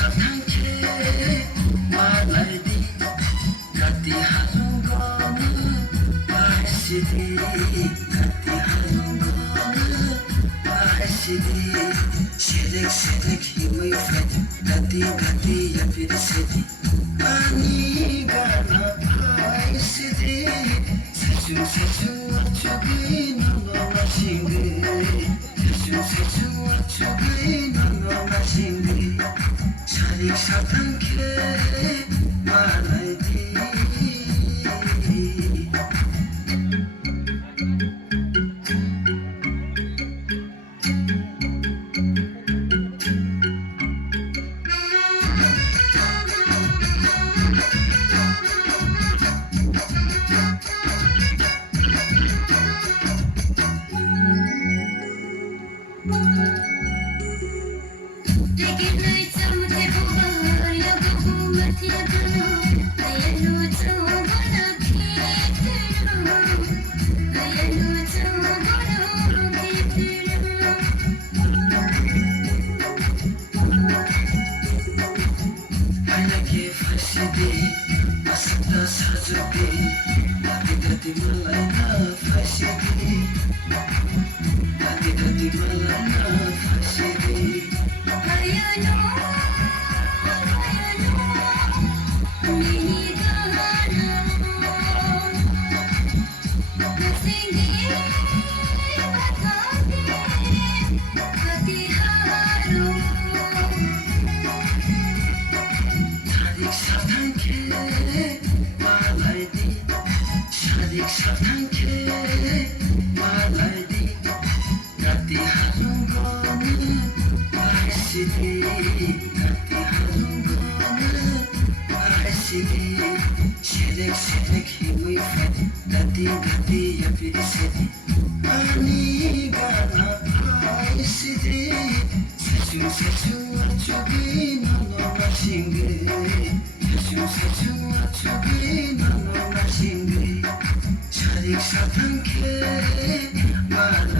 사탕케 말라이디 가티 하는 거는 아시디 가티 하는 거는 아시디 세렉 힘의 페디 가티 야피리 세디 아니가 나파이시디 세중 어쩌기 너무 마신디 세중 어쩌기 너무 마신디 사릭 사탕케 말라이디 Asapta sajubi, hati-hati malaina fasidi, hati-hati malaina fasidi. Ayano, mini kahana, nasingi batati, hati haru. Sadik satanke. 사탕케 말라이디 가티 하는 거는 아시디 가티 하는 거는 아시디 세렉 힘의 페디 가티 야피리 세디 아니가 나파이시디 세중 어쩌기 너무 마신게 세중 어쩌기 너무 마신게 사릭 사탕케 말라